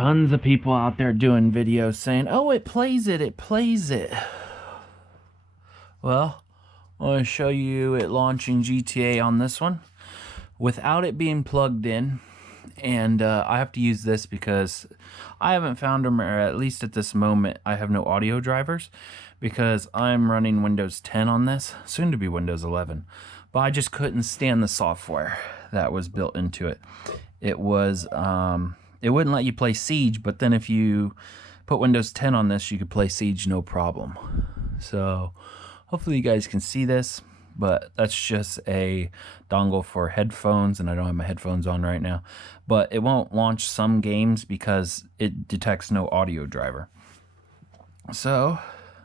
tons of people out there doing videos saying, oh, it plays it, it plays it. Well, I want to show you it launching GTA on this one without it being plugged in. And I have to use this because I haven't found them, or at least at this moment, I have no audio drivers because I'm running Windows 10 on this, soon to be Windows 11. But I just couldn't stand the software that was built into it. It was, it wouldn't let you play Siege, but then if you put Windows 10 on this, you could play Siege no problem. So hopefully you guys can see this, but that's just a dongle for headphones, and I don't have my headphones on right now. But it won't launch some games because it detects no audio driver. So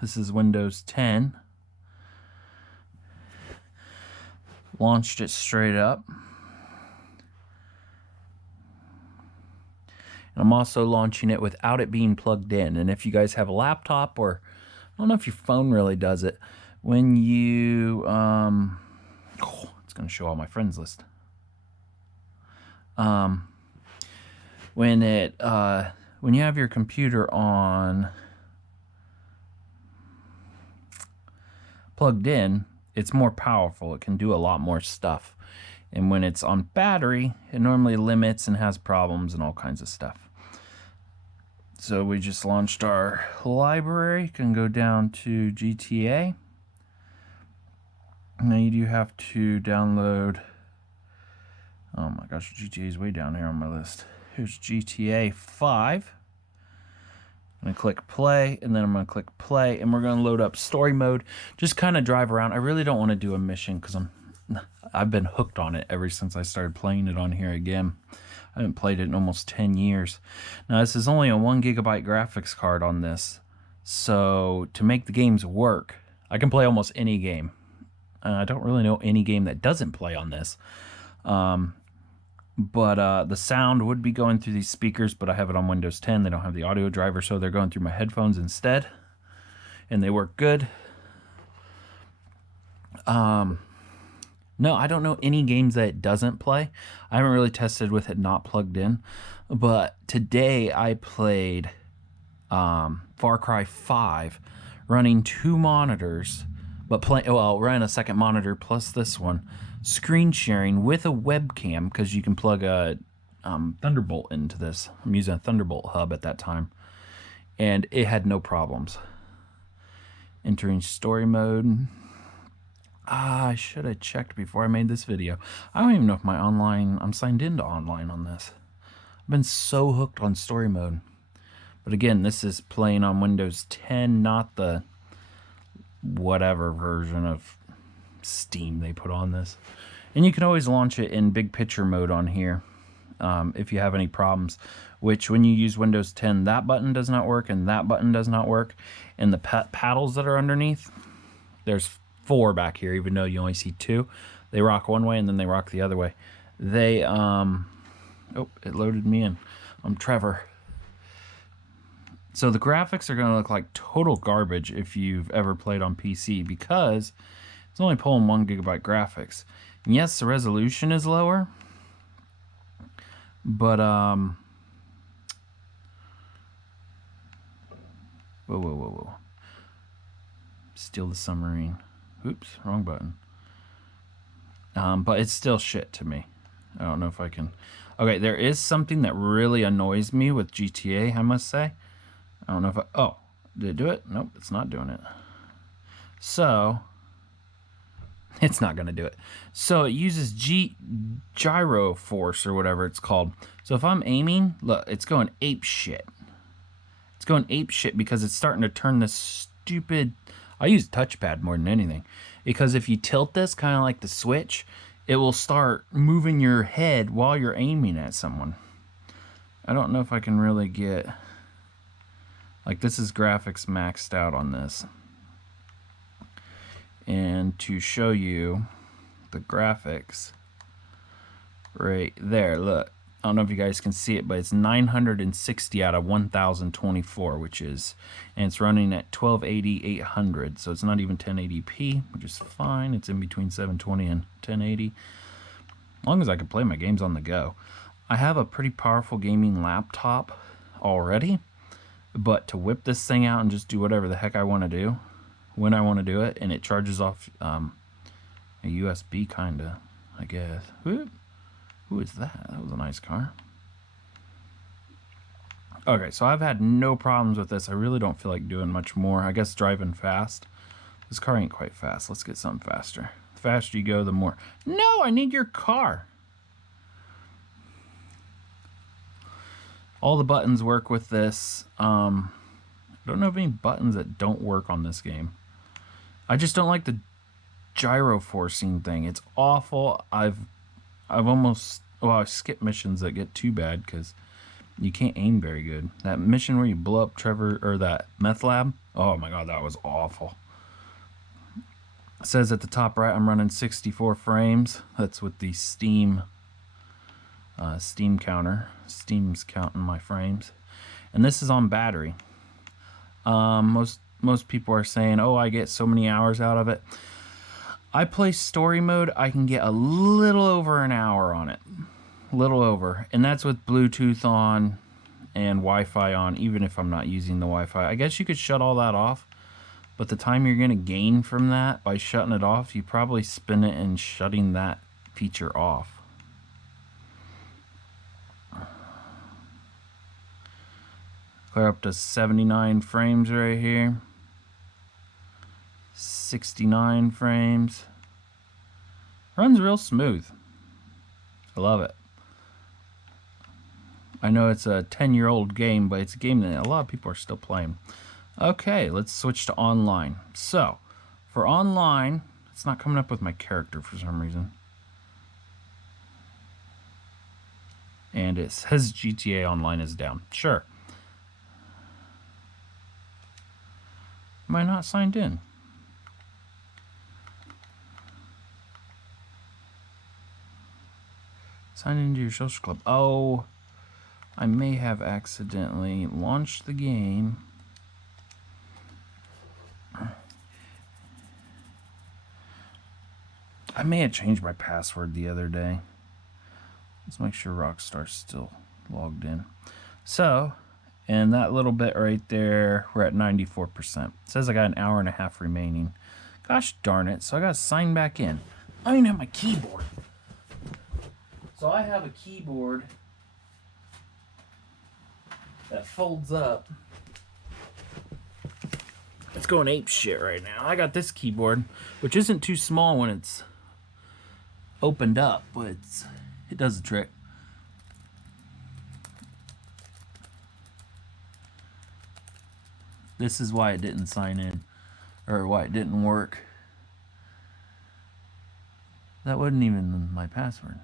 this is Windows 10. Launched it straight up. And I'm also launching it without it being plugged in. And if you guys have a laptop, or I don't know if your phone really does it, when you it's going to show all my friends list. When you have your computer on plugged in, it's more powerful. It can do a lot more stuff. And when it's on battery, it normally limits and has problems and all kinds of stuff. So we just launched our library. You can go down to GTA. Now you do have to download, oh my gosh, GTA is way down here on my list. Here's GTA 5. I'm going to click play, and then I'm going to click play, and we're going to load up story mode. Just kind of drive around. I really don't want to do a mission because I've been hooked on it ever since I started playing it on here again. I haven't played it in almost 10 years. Now this is only a 1 GB graphics card on this, so to make the games work, I can play almost any game. I don't really know any game that doesn't play on this. But the sound would be going through these speakers, but I have it on Windows 10. They don't have the audio driver, so they're going through my headphones instead. And they work good. No, I don't know any games that it doesn't play. I haven't really tested with it not plugged in. But today I played Far Cry 5 running 2 monitors, but running a second monitor plus this one, screen sharing with a webcam, because you can plug a Thunderbolt into this. I'm using a Thunderbolt hub at that time, and it had no problems. Entering story mode. I should have checked before I made this video. I don't even know if I'm signed into online on this. I've been so hooked on story mode. But again, this is playing on Windows 10, not the whatever version of Steam they put on this. And you can always launch it in big picture mode on here if you have any problems, which when you use Windows 10, that button does not work and that button does not work. And the paddles that are underneath, there's 4 back here, even though you only see 2. They rock one way and then they rock the other way. They oh, it loaded me in. I'm Trevor. So the graphics are going to look like total garbage if you've ever played on PC, because it's only pulling 1 GB graphics. And yes, the resolution is lower, but whoa. Steal the submarine. Oops, wrong button. But it's still shit to me. I don't know if I can. Okay, there is something that really annoys me with GTA, I must say. I don't know if oh, did it do it? Nope, it's not doing it. So, it's not going to do it. So it uses gyro force or whatever it's called. So if I'm aiming, look, it's going ape shit. It's going ape shit because it's starting to turn this stupid. I use touchpad more than anything, because if you tilt this kind of like the Switch, it will start moving your head while you're aiming at someone. I don't know if I can really get, like, this is graphics maxed out on this. And to show you the graphics right there, look, I don't know if you guys can see it, but it's 960 out of 1024, which is, and it's running at 1280 800, so it's not even 1080p, which is fine. It's in between 720 and 1080, as long as I can play my games on the go. I have a pretty powerful gaming laptop. already. But to whip this thing out and just do whatever the heck I want to do, when I want to do it, and it charges off a USB kind of, I guess. Who is that? That was a nice car. Okay, so I've had no problems with this. I really don't feel like doing much more. I guess driving fast. This car ain't quite fast. Let's get something faster. The faster you go, the more. No, I need your car. All the buttons work with this. I don't know of any buttons that don't work on this game. I just don't like the gyro forcing thing. It's awful. I've almost, well, I skip missions that get too bad because you can't aim very good. That mission where you blow up Trevor, or that meth lab, oh my god, that was awful. It says at the top right I'm running 64 frames. That's with the Steam counter. Steam's counting my frames. And this is on battery. Most people are saying, oh, I get so many hours out of it. I play story mode. I can get a little over an hour on it. Little over. And that's with Bluetooth on and Wi-Fi on, even if I'm not using the Wi-Fi. I guess you could shut all that off, but the time you're going to gain from that by shutting it off, you probably spend it in shutting that feature off. Clear up to 79 frames right here. 69 frames. Runs real smooth. I love it. I know it's a 10-year-old game, but it's a game that a lot of people are still playing. Okay, let's switch to online. So, for online, it's not coming up with my character for some reason. And it says GTA Online is down. Sure. Am I not signed in? Sign into your social club. Oh, I may have accidentally launched the game. I may have changed my password the other day. Let's make sure Rockstar's still logged in. So, in that little bit right there, we're at 94%. It says I got an hour and a half remaining. Gosh darn it, so I gotta sign back in. I don't even have my keyboard. So I have a keyboard that folds up. It's going ape shit right now. I got this keyboard, which isn't too small when it's opened up, but it does the trick. This is why it didn't sign in, or why it didn't work. That wasn't even my password.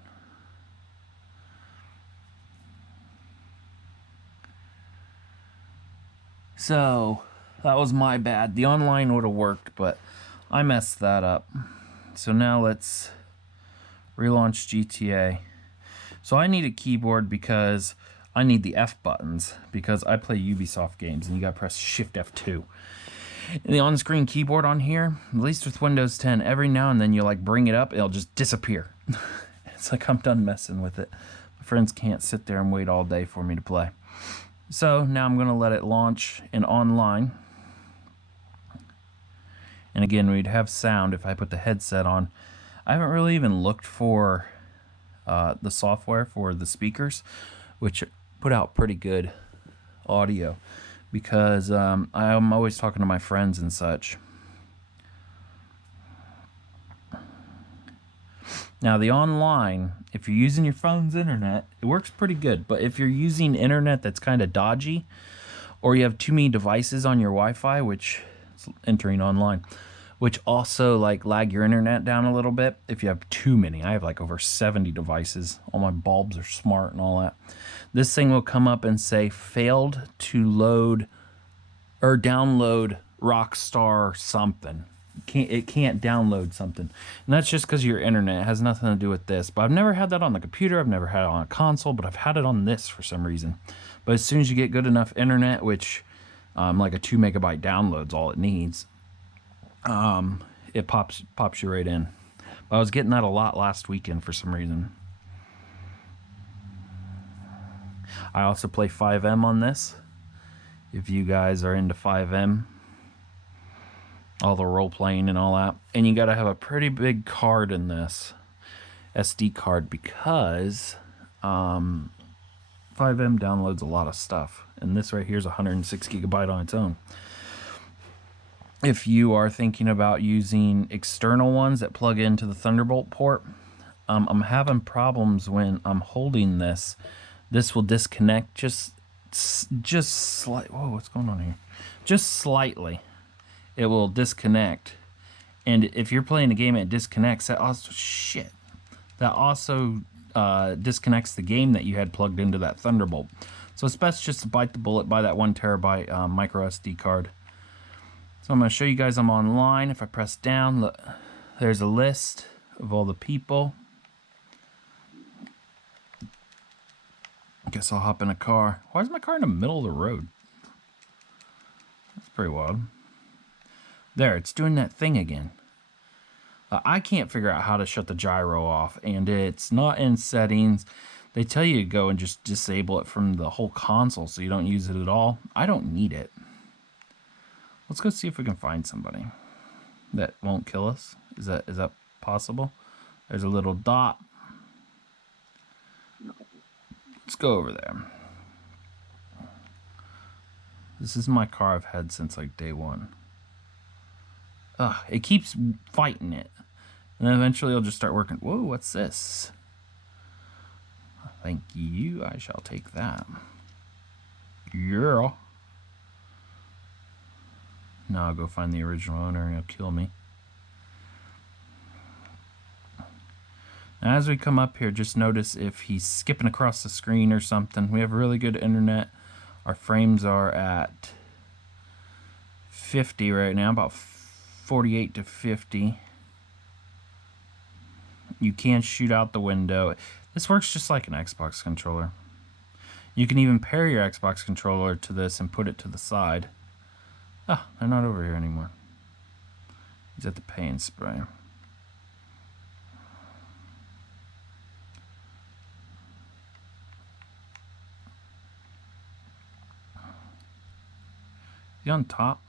So, that was my bad. The online would have worked, but I messed that up. So now let's relaunch GTA. So I need a keyboard because I need the F buttons, because I play Ubisoft games and you gotta press Shift F2. And the on-screen keyboard on here, at least with Windows 10, every now and then you like bring it up, it'll just disappear. It's like I'm done messing with it. My friends can't sit there and wait all day for me to play. So now I'm gonna let it launch in online. And again, we'd have sound if I put the headset on. I haven't really even looked for the software for the speakers, which put out pretty good audio, because I'm always talking to my friends and such. Now the online, if you're using your phone's internet, it works pretty good. But if you're using internet that's kind of dodgy, or you have too many devices on your Wi-Fi, which is entering online, which also like lag your internet down a little bit. If you have too many, I have like over 70 devices. All my bulbs are smart and all that. This thing will come up and say failed to load or download Rockstar something. It can't download something, and that's just because your internet. It has nothing to do with this. But I've never had that on the computer. I've never had it on a console, but I've had it on this for some reason. But as soon as you get good enough internet, which like a 2 megabyte download's all it needs, it pops you right in. But I was getting that a lot last weekend for some reason. I also play 5M on this. If you guys are into 5M, all the role playing and all that. And you got to have a pretty big card in this, SD card, because 5M downloads a lot of stuff. And this right here is 106 gigabyte on its own. If you are thinking about using external ones that plug into the Thunderbolt port, I'm having problems when I'm holding this. This will disconnect just slightly. Whoa, what's going on here? Just slightly. It will disconnect. And if you're playing a game and it disconnects, that also disconnects the game that you had plugged into that Thunderbolt. So it's best just to bite the bullet, buy that 1 terabyte micro SD card. So I'm going to show you guys I'm online. If I press down, look, there's a list of all the people. I guess I'll hop in a car. Why is my car in the middle of the road? That's pretty wild. There, it's doing that thing again. I can't figure out how to shut the gyro off, and it's not in settings. They tell you to go and just disable it from the whole console so you don't use it at all. I don't need it. Let's go see if we can find somebody that won't kill us. Is that possible? There's a little dot. Let's go over there. This is my car I've had since like day one. Ugh, it keeps fighting it. And then eventually it'll just start working. Whoa, what's this? Thank you. I shall take that. Yeah. Now I'll go find the original owner and he'll kill me. As we come up here, just notice if he's skipping across the screen or something. We have really good internet. Our frames are at 50 right now, about 48 to 50. You can shoot out the window. This works just like an Xbox controller. You can even pair your Xbox controller to this and put it to the side. Ah, they're not over here anymore. He's at the paint spray. Is he on top?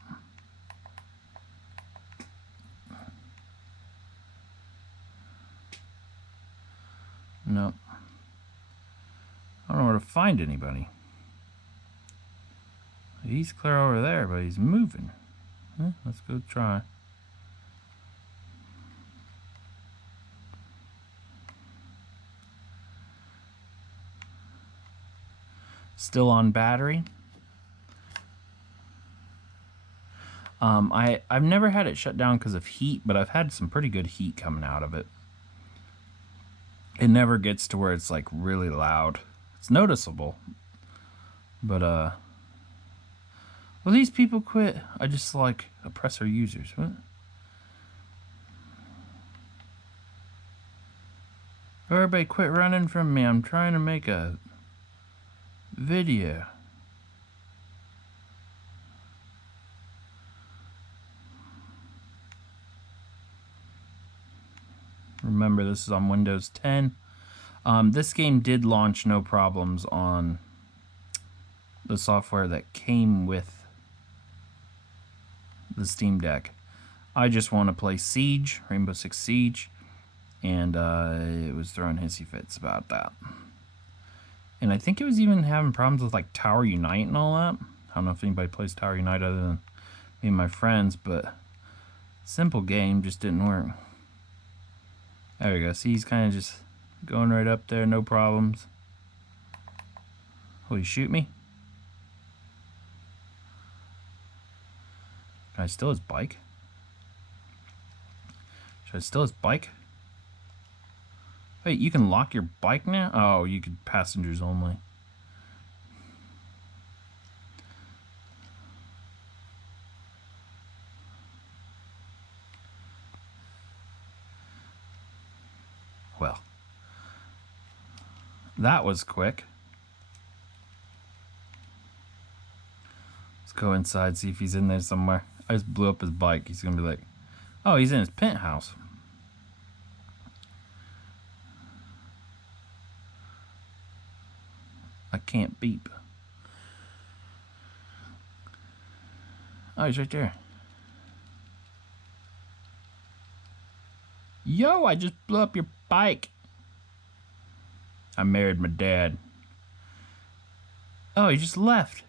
No. I don't know where to find anybody. He's clear over there, but he's moving. Let's go try. Still on battery. I've never had it shut down because of heat, but I've had some pretty good heat coming out of it. It never gets to where it's like really loud. It's noticeable. But will these people quit? I just like oppressor users. What? Everybody quit running from me. I'm trying to make a video. Remember, this is on Windows 10. This game did launch no problems on the software that came with the Steam Deck. I just want to play Siege, Rainbow Six Siege, and it was throwing hissy fits about that. And I think it was even having problems with like Tower Unite and all that. I don't know if anybody plays Tower Unite other than me and my friends, but simple game just didn't work. There we go. See, he's kind of just going right up there, no problems. Will he shoot me? Can I steal his bike? Should I steal his bike? Wait, you can lock your bike now? Oh, you could passengers only. Well, that was quick. Let's go inside, see if he's in there somewhere. I just blew up his bike. He's gonna be like, oh, he's in his penthouse. I can't beep. Oh, he's right there. Yo, I just blew up your bike. I married my dad. Oh, he just left.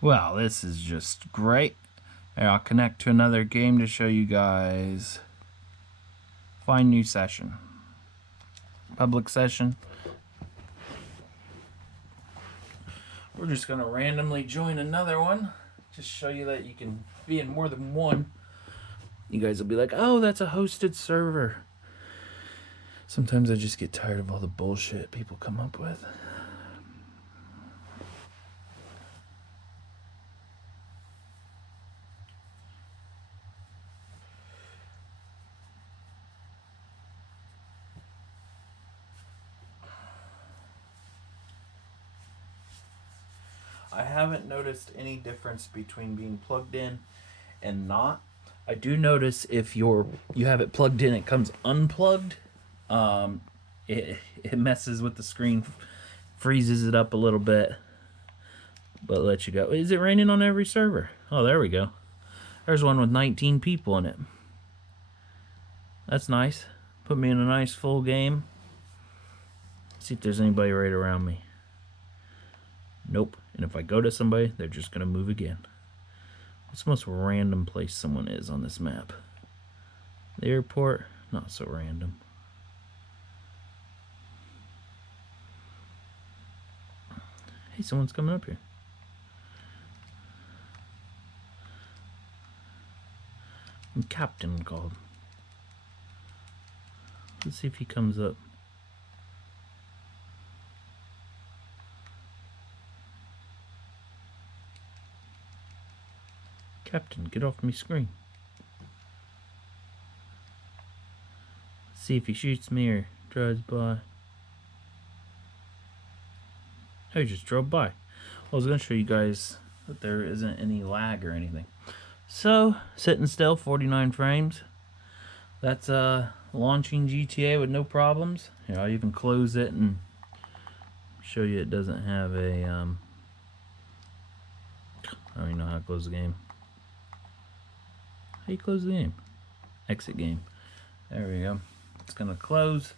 Well, this is just great. Here, I'll connect to another game to show you guys. Find new session. Public session. We're just going to randomly join another one. Just show you that you can be in more than one. You guys will be like, oh, that's a hosted server. Sometimes I just get tired of all the bullshit people come up with. I haven't noticed any difference between being plugged in and not. I do notice if you have it plugged in, it comes unplugged. It messes with the screen, freezes it up a little bit, but lets you go. Is it raining on every server? Oh, there we go. There's one with 19 people in it. That's nice. Put me in a nice full game. See if there's anybody right around me. Nope. And if I go to somebody, they're just going to move again. What's the most random place someone is on this map? The airport? Not so random. Hey, someone's coming up here. I'm Captain called. Let's see if he comes up. Captain, get off my screen. Let's see if he shoots me or drives by. Oh, he just drove by. I was going to show you guys that there isn't any lag or anything. So, sitting still, 49 frames. That's launching GTA with no problems. Here, I'll even close it and show you it doesn't have a... I don't even know how to close the game. How do you close the game? Exit game. There we go. It's going to close.